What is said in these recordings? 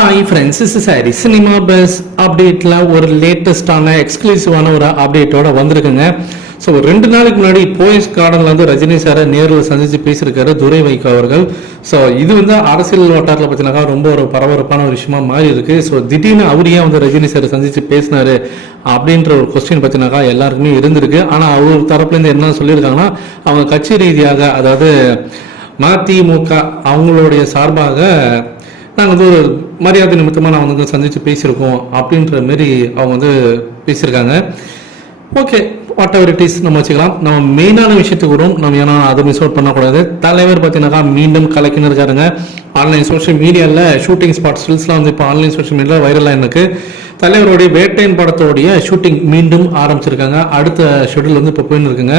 Hi friends is sorry cinema buzz அப்டேட்டில் ஒரு லேட்டஸ்டான எக்ஸ்க்ளூசிவான ஒரு அப்டேட்டோட வந்திருக்குங்க. ஸோ ரெண்டு நாளைக்கு முன்னாடி போயஸ் கார்டனில் வந்து ரஜினி சாரை நேரில் சந்திச்சு பேசியிருக்காரு துரை வைகோ அவர்கள். ஸோ இது வந்து அரசியல் வட்டாரத்தில் பார்த்தீங்கன்னாக்கா ரொம்ப ஒரு பரபரப்பான ஒரு விஷயமா மாறி இருக்கு ஸோ திடீர்னு அவர் ஏன் வந்து ரஜினி சாரை சந்திச்சு பேசினாரு அப்படின்ற ஒரு கொஸ்டின் பார்த்தீங்கன்னாக்கா எல்லாருக்குமே இருந்திருக்கு. ஆனால் அவர் தரப்புலேருந்து என்ன சொல்லியிருக்காங்கன்னா அவங்க கட்சி ரீதியாக அதாவது மதிமுக அவங்களுடைய சார்பாக நாங்கள் வந்து ஒரு மரியாதை நிமித்தமாக நான் வந்து சந்தித்து பேசியிருக்கோம் அப்படின்ற மாரி அவங்க வந்து பேசியிருக்காங்க. Okay whatever it is நம்ம வச்சுக்கலாம். நம்ம மெயினான விஷயத்துக்கு வரும். நம்ம ஏன்னா அதை மிஸ் அவுட் பண்ணக்கூடாது. தலைவர் பார்த்தீங்கன்னாக்கா மீண்டும் கலக்கின்னு இருக்காருங்க. ஆன்லைன் சோஷியல் மீடியாவில் ஷூட்டிங் ஸ்பாட் ஸ்டில்ஸ்லாம் வந்து இப்போ ஆன்லைன் சோஷியல் மீடியாவில் வைரலாக எனக்கு தலைவருடைய வேட்டையன் படத்தோடைய ஷூட்டிங் மீண்டும் ஆரம்பிச்சிருக்காங்க. அடுத்த ஷெடியூல் வந்து இப்போ போயின்னு இருக்குங்க.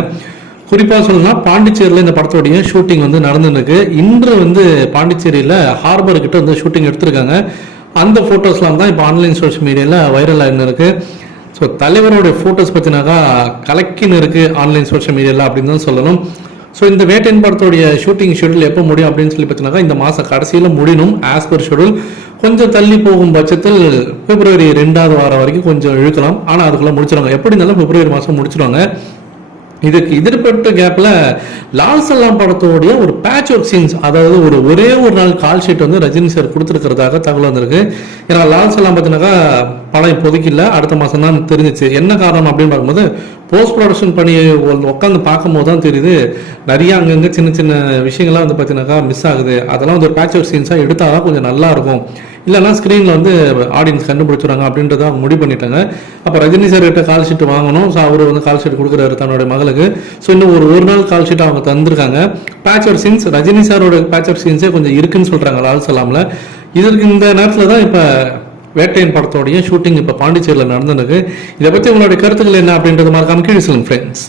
குறிப்பாக சொல்லணும்னா பாண்டிச்சேரியில் இந்த படத்தோடைய ஷூட்டிங் வந்து நடந்துருக்கு இன்று வந்து பாண்டிச்சேரியில் ஹார்பர் கிட்ட வந்து ஷூட்டிங் எடுத்திருக்காங்க. அந்த ஃபோட்டோஸ்லாம் தான் இப்போ ஆன்லைன் சோஷியல் மீடியாவில் வைரல் ஆகின்னு இருக்கு ஸோ தலைவருடைய ஃபோட்டோஸ் பற்றினாக்கா கலக்கின்னு இருக்கு ஆன்லைன் சோஷியல் மீடியாவில் அப்படின்னு தான் சொல்லணும். ஸோ இந்த வேட்டையின் படத்தோடைய ஷூட்டிங் ஷெடியூல் எப்போ முடியும் அப்படின்னு சொல்லி பார்த்தீங்கன்னாக்கா இந்த மாதம் கடைசியில் முடியணும் ஆஸ் பர் ஷெடியூல் கொஞ்சம் தள்ளி போகும் பட்சத்தில் பிப்ரவரி ரெண்டாவது வாரம் வரைக்கும் கொஞ்சம் இழுக்கலாம். ஆனால் அதுக்குள்ளே முடிச்சிருவாங்க. எப்படி இருந்தாலும் பிப்ரவரி மாதம் முடிச்சிருவாங்க. இதுக்கு எதிர்பட்ட கேப்பில் லால் சலாம் படத்தோடைய ஒரு பேட்ச் ஒர்க் சீன்ஸ் அதாவது ஒரு ஒரே ஒரு நாள் கால் ஷீட் வந்து ரஜினி சார் கொடுத்துருக்கிறதாக தகவல் வந்திருக்கு. ஏன்னா லால் சலாம் பார்த்தீங்கன்னாக்கா படம் இப்போதைக்கு இல்லை அடுத்த மாதம் தான் தெரிஞ்சிச்சு. என்ன காரணம் அப்படின்னு பார்க்கும்போது போஸ்ட் ப்ரொடக்ஷன் பண்ணி உட்காந்து பார்க்கும்போது தான் தெரியுது. நிறைய அங்கங்கே சின்ன சின்ன விஷயங்கள்லாம் வந்து பார்த்தீங்கன்னாக்கா மிஸ் ஆகுது. அதெல்லாம் வந்து பேட்ச் ஒர்க் சீன்ஸாக எடுத்தால் தான் கொஞ்சம் நல்லாயிருக்கும் இல்லைன்னா ஸ்க்ரீனில் வந்து ஆடியன்ஸ் கண்டுபிடிச்சிடுறாங்க அப்படின்றத அவங்க முடிவு பண்ணிட்டாங்க. அப்போ ரஜினி சார் கிட்ட கால் ஷீட் வாங்கணும். ஸோ அவர் வந்து கால் ஷீட் கொடுக்குறாரு தன்னுடைய மகளுக்கு. ஸோ இன்னும் ஒரு ஒரு நாள் கால் ஷீட் அவங்க தந்திருக்காங்க. பேட்சர் சீன்ஸ் ரஜினி சாரோட பேட்சர் சீன்ஸே கொஞ்சம் இருக்குன்னு சொல்கிறாங்க லால் சலாமில். இதற்கு இந்த நேரத்தில் தான் இப்போ வேட்டையன் படத்தோடைய ஷூட்டிங் இப்போ பாண்டிச்சேரியில் நடந்திருக்கு. இதை பற்றி உங்களுடைய கருத்துக்கள் என்ன அப்படின்றது மறக்காம கீழே சொல்லுங்க ஃப்ரெண்ட்ஸ்